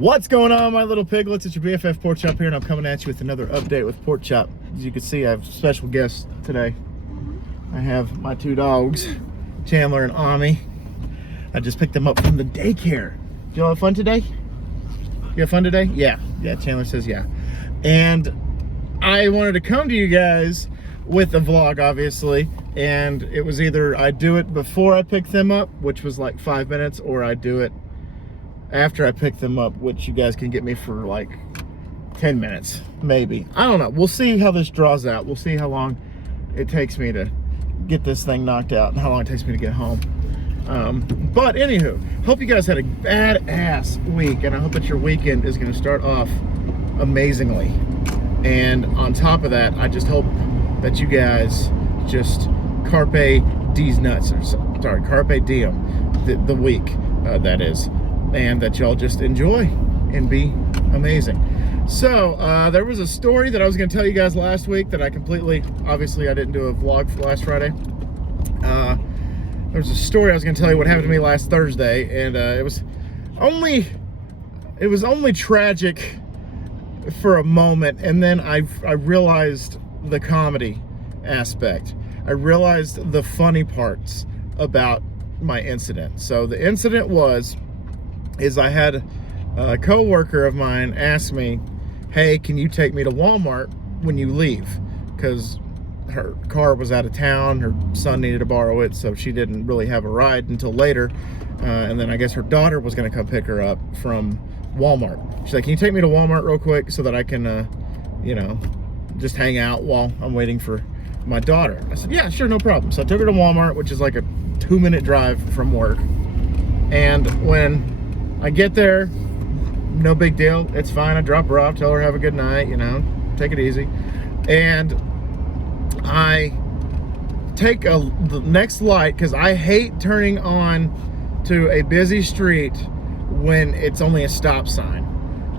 What's going on, my little piglets? It's your BFF Pork Chop here, and I'm coming at you with another update with Pork Chop. As you can see, I have special guests today. I have my two dogs, Chandler and Ami. I just picked them up from the daycare. Did y'all have fun today? You have fun today? Yeah, Chandler says yeah. And I wanted to come to you guys with a vlog, obviously, and it was either I do it before I pick them up, which was like 5 minutes, or I do it after I pick them up, which you guys can get me for like 10 minutes, maybe. I don't know. We'll see how this draws out. We'll see how long it takes me to get this thing knocked out and how long it takes me to get home. But anywho, hope you guys had a badass week, and I hope that your weekend is going to start off amazingly. And on top of that, I just hope that you guys just carpe these nuts, or sorry, carpe diem the week, that is. And that y'all just enjoy and be amazing. So there was a story that I was going to tell you guys last week that I completely, obviously I didn't do a vlog for last Friday. There was a story I was going to tell you what happened to me last Thursday, and it was only tragic for a moment, and then I realized the comedy aspect. I realized the funny parts about my incident. So the incident is I had a co-worker of mine ask me, hey, can you take me to Walmart when you leave? Because her car was out of town, her son needed to borrow it, so she didn't really have a ride until later. And then I guess her daughter was gonna come pick her up from Walmart. She's like, can you take me to Walmart real quick so that I can, you know, just hang out while I'm waiting for my daughter? I said, yeah, sure, no problem. So I took her to Walmart, which is like a 2-minute drive from work. And when I get there, no big deal. It's fine. I drop her off, tell her have a good night, you know, take it easy. And I take the next light, because I hate turning on to a busy street when it's only a stop sign.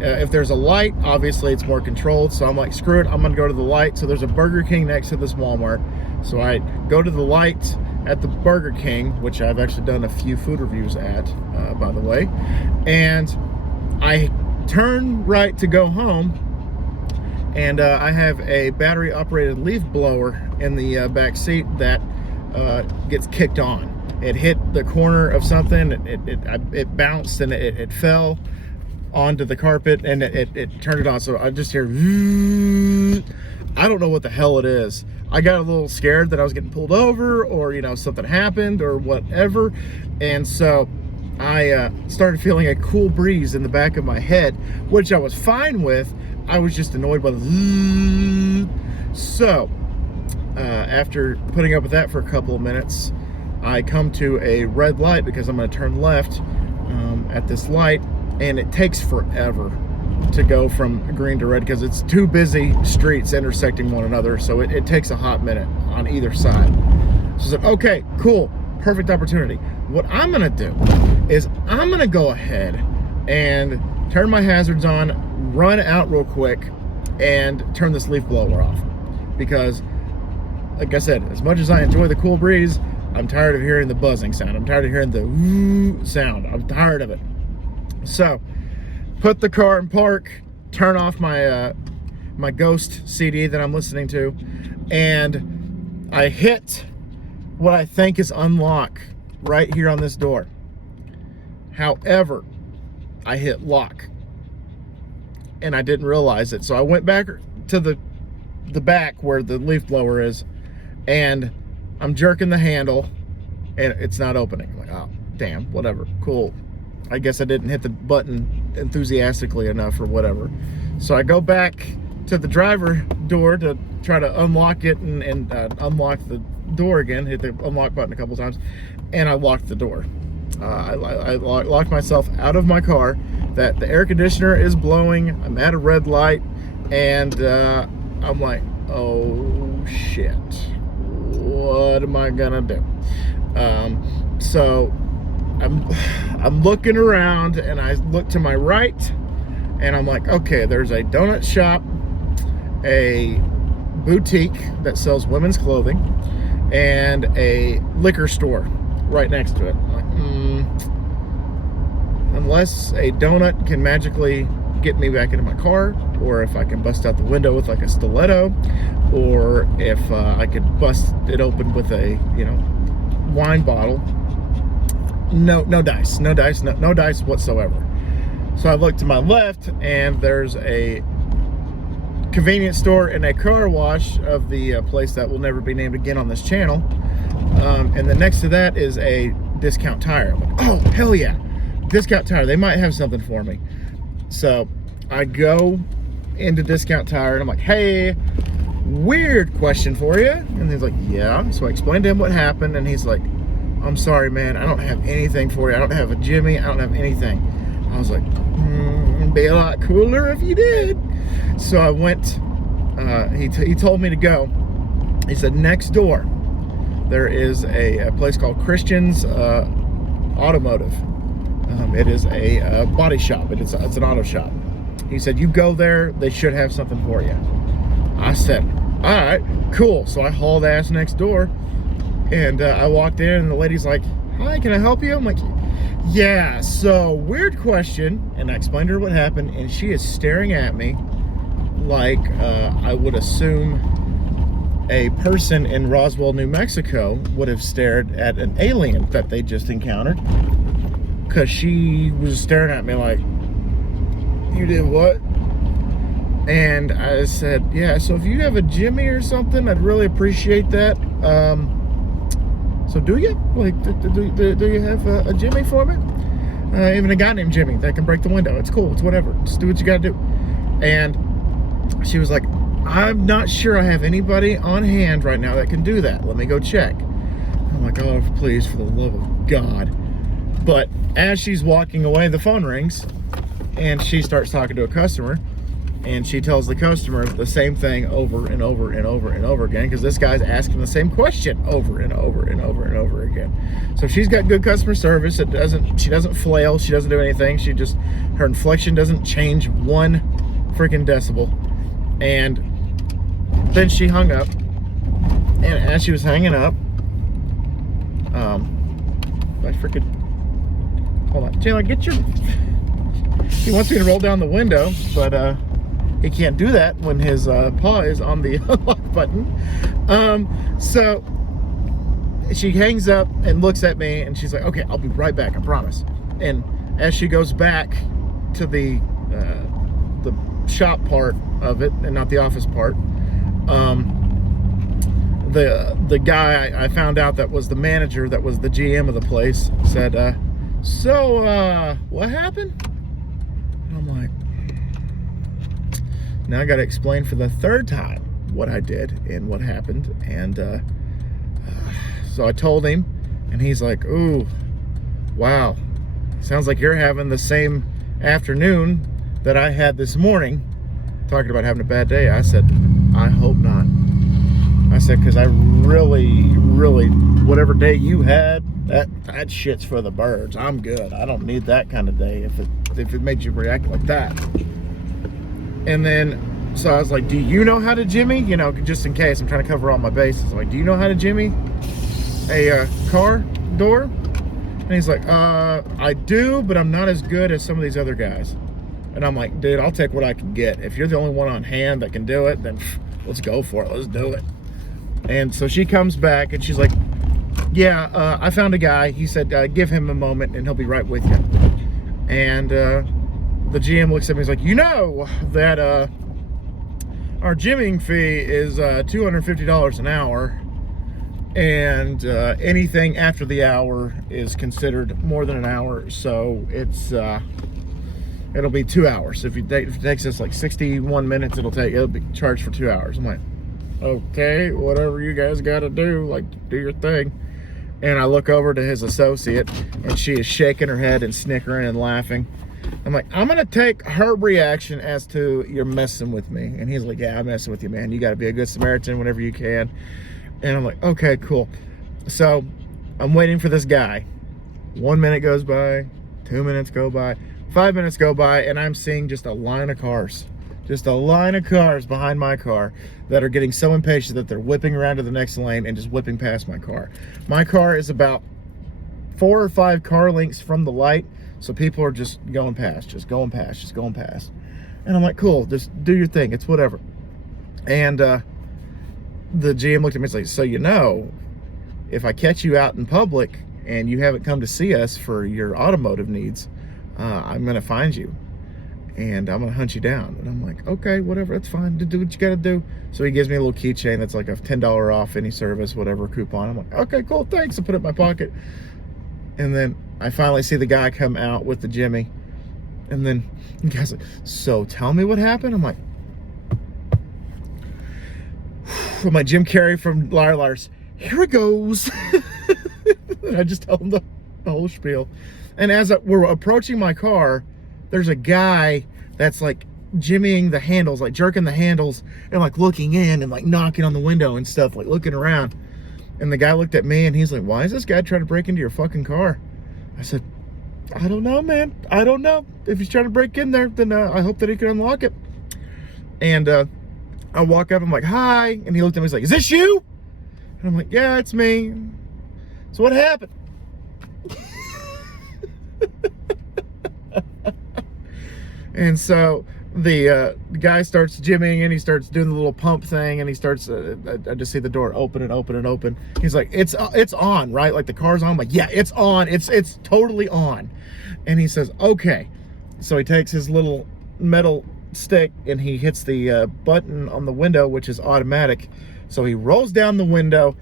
If there's a light, obviously it's more controlled. So I'm like, screw it, I'm gonna go to the light. So there's a Burger King next to this Walmart. So I go to the light at the Burger King, which I've actually done a few food reviews at, by the way. And I turn right to go home, and I have a battery operated leaf blower in the back seat that gets kicked on. It hit the corner of something, it bounced, and it fell onto the carpet, and it turned it on. So I just hear, I don't know what the hell it is. I got a little scared that I was getting pulled over, or, you know, something happened or whatever. And so I started feeling a cool breeze in the back of my head, which I was fine with. I was just annoyed by the so after putting up with that for a couple of minutes, I come to a red light because I'm going to turn left at this light, and it takes forever to go from green to red because it's two busy streets intersecting one another. So it takes a hot minute on either side. So I said, okay, cool, perfect opportunity. What I'm gonna do is I'm gonna go ahead and turn my hazards on, run out real quick, and turn this leaf blower off. Because, like I said, as much as I enjoy the cool breeze, I'm tired of hearing the buzzing sound. I'm tired of hearing the woo sound. I'm tired of it. So put the car in park, turn off my my Ghost CD that I'm listening to, and I hit what I think is unlock right here on this door. However, I hit lock, and I didn't realize it. So I went back to the back where the leaf blower is, and I'm jerking the handle, and it's not opening. I'm like, oh, damn, whatever, cool. I guess I didn't hit the button enthusiastically enough or whatever. So I go back to the driver door to try to unlock it and unlock the door again, hit the unlock button a couple times, and I locked the door. I locked myself out of my car, that the air conditioner is blowing, I'm at a red light, and I'm like, oh shit, what am I gonna do? So I'm looking around, and I look to my right, and I'm like, okay, there's a donut shop, a boutique that sells women's clothing, and a liquor store right next to it. I'm like, unless a donut can magically get me back into my car, or if I can bust out the window with like a stiletto, or if I could bust it open with a, you know, wine bottle. No dice whatsoever. So I look to my left, and there's a convenience store and a car wash of the place that will never be named again on this channel. And then next to that is a Discount Tire. I'm like, oh, hell yeah, Discount Tire. They might have something for me. So I go into Discount Tire, and I'm like, hey, weird question for you. And he's like, yeah. So I explained to him what happened, and he's like, I'm sorry, man, I don't have anything for you. I don't have a Jimmy. I don't have anything. I was like, it'd be a lot cooler if you did. So I went, he told me to go. He said, next door, there is a place called Christian's Automotive. It is a body shop. It's an auto shop. He said, you go there, they should have something for you. I said, all right, cool. So I hauled ass next door, and I walked in, and the lady's like, hi, can I help you? I'm like, yeah, so weird question. And I explained to her what happened, and she is staring at me like I would assume a person in Roswell, New Mexico would have stared at an alien that they just encountered. Because she was staring at me like, you did what? And I said, yeah, so if you have a Jimmy or something, I'd really appreciate that. So do you? Like, do you have a Jimmy for me? Even a guy named Jimmy that can break the window. It's cool. It's whatever. Just do what you gotta do. And she was like, I'm not sure I have anybody on hand right now that can do that. Let me go check. I'm like, oh, please, for the love of God. But as she's walking away, the phone rings, and she starts talking to a customer, and she tells the customer the same thing over and over and over and over again, because this guy's asking the same question over and over and over and over again. So she's got good customer service. She doesn't flail. She doesn't do anything. Her inflection doesn't change one freaking decibel. And then she hung up, and as she was hanging up, hold on, Chandler, he wants me to roll down the window, but he can't do that when his paw is on the unlock button. So she hangs up and looks at me, and she's like, okay, I'll be right back, I promise. And as she goes back to the shop part of it, and not the office part, the guy I found out that was the manager, that was the GM of the place, said, so what happened? And I'm like, now I got to explain for the third time what I did and what happened. And so I told him, and he's like, ooh, wow, sounds like you're having the same afternoon that I had this morning, talking about having a bad day. I said, I hope not. I said, because I really, whatever day you had, that shit's for the birds. I'm good. I don't need that kind of day if it made you react like that. And then, so I was like, do you know how to Jimmy? You know, just in case, I'm trying to cover all my bases. I'm like, do you know how to Jimmy a car door? And he's like, I do, but I'm not as good as some of these other guys. And I'm like, dude, I'll take what I can get. If you're the only one on hand that can do it, then let's go for it. Let's do it. And so she comes back, and she's like, yeah, I found a guy. He said, give him a moment, and he'll be right with you. And the GM looks at me, he's like, you know that our gymming fee is $250 an hour, and anything after the hour is considered more than an hour, so it'll be 2 hours. If it takes us like 61 minutes, it'll be charged for 2 hours. I'm like, okay, whatever you guys got to do, like, do your thing. And I look over to his associate, and she is shaking her head and snickering and laughing. I'm like, I'm gonna take her reaction as to you're messing with me. And he's like, yeah, I'm messing with you, man. You got to be a good Samaritan whenever you can. And I'm like, okay, cool. So I'm waiting for this guy. 1 minute goes by, 2 minutes go by, 5 minutes go by, and I'm seeing just a line of cars. Just a line of cars behind my car that are getting so impatient that they're whipping around to the next lane and just whipping past my car. My car is about 4 or 5 car lengths from the light, So people are just going past, just going past, just going past. And I'm like, cool, just do your thing. It's whatever. And the GM looked at me and was like, so you know, if I catch you out in public and you haven't come to see us for your automotive needs, I'm going to find you. And I'm going to hunt you down. And I'm like, okay, whatever, that's fine. Do what you got to do. So he gives me a little keychain that's like a $10 off any service, whatever coupon. I'm like, okay, cool, thanks. I put it in my pocket. And then I finally see the guy come out with the Jimmy. And then the guy's like, so tell me what happened. I'm like Jim Carrey from Liar Liars, here it goes. And I just tell him the whole spiel. And as we're approaching my car, there's a guy that's like jimmying the handles, like jerking the handles and like looking in and like knocking on the window and stuff, like looking around. And the guy looked at me and he's like, why is this guy trying to break into your fucking car? I said, I don't know, man. I don't know. If he's trying to break in there, then I hope that he can unlock it. And I walk up, I'm like, hi. And he looked at me, he's like, is this you? And I'm like, yeah, it's me. So what happened? And so the guy starts jimmying and he starts doing the little pump thing and he starts, I just see the door open and open and open. He's like, it's on, right? Like the car's on. I'm like, yeah, it's on. It's totally on. And he says, okay. So he takes his little metal stick and he hits the button on the window, which is automatic. So he rolls down the window.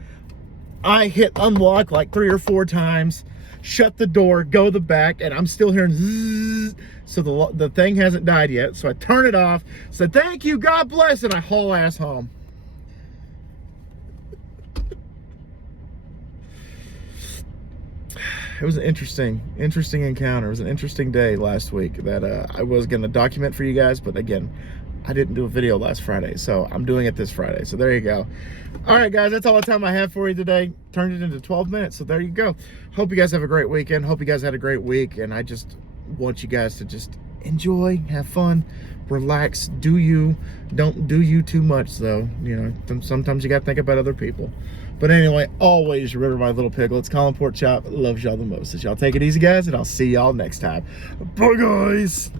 I hit unlock like 3 or 4 times, shut the door, go the back, and I'm still hearing zzz. So the thing hasn't died yet. So I turn it off, said, thank you, God bless, and I haul ass home. It was an interesting encounter. It was an interesting day last week that I was going to document for you guys. But again, I didn't do a video last Friday, so I'm doing it this Friday. So there you go. All right, guys, that's all the time I have for you today. Turned it into 12 minutes, so there you go. Hope you guys have a great weekend. Hope you guys had a great week, and I just want you guys to just enjoy, have fun, relax, do you. Don't do you too much, though. You know, sometimes you got to think about other people. But anyway, always remember, my little piglets, Colin Pork Chop loves y'all the most. So y'all take it easy, guys, and I'll see y'all next time. Bye, guys.